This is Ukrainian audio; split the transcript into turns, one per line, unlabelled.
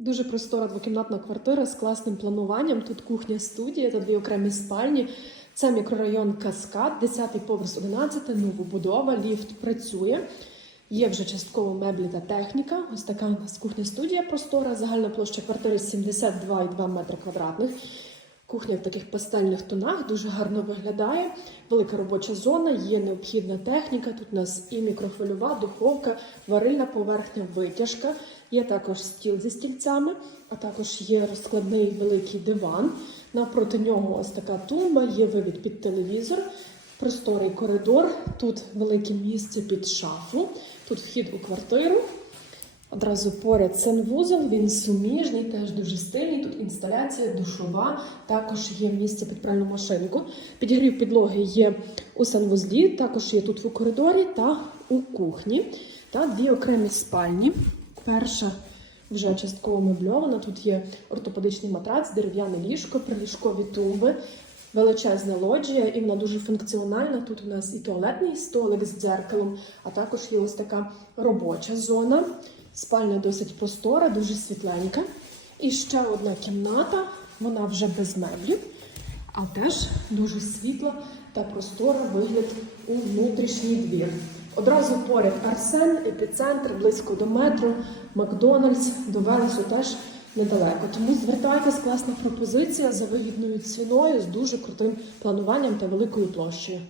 Дуже простора двокімнатна квартира з класним плануванням. Тут кухня, студія та дві окремі спальні. Це мікрорайон Каскад, 10-й поверх 11, новобудова, ліфт працює. Є вже частково меблі та техніка. Ось така у нас кухня-студія простора. Загальна площа квартири 72,2 метри квадратних. Кухня в таких пастельних тонах дуже гарно виглядає. Велика робоча зона, є необхідна техніка. Тут у нас і мікрофольова, духовка, варильна поверхня, витяжка. Є також стіл зі стільцями, а також є розкладний великий диван. Навпроти нього ось така тумба, є вивід під телевізор, просторий коридор. Тут велике місце під шафу. Тут вхід у квартиру. Одразу поряд санвузол, він суміжний, теж дуже стильний. Тут інсталяція, душова, також є місце під пральну машинку. Підігрів підлоги є у санвузлі, також є тут у коридорі та у кухні. Та дві окремі спальні. Перша вже частково мебльована. Тут є ортопедичний матрац, дерев'яне ліжко, приліжкові тумби. Величезна лоджія, і вона дуже функціональна. Тут у нас і туалетний столик з дзеркалом, а також є ось така робоча зона. Спальня досить простора, дуже світленька. І ще одна кімната, вона вже без меблів, а теж дуже світла та простора вигляд у внутрішній двір. Одразу поряд Арсен, епіцентр, близько до метро, Макдональдс, до Велесу теж недалеко. Тому звертайтесь, класна пропозиція за вигідною ціною з дуже крутим плануванням та великою площею.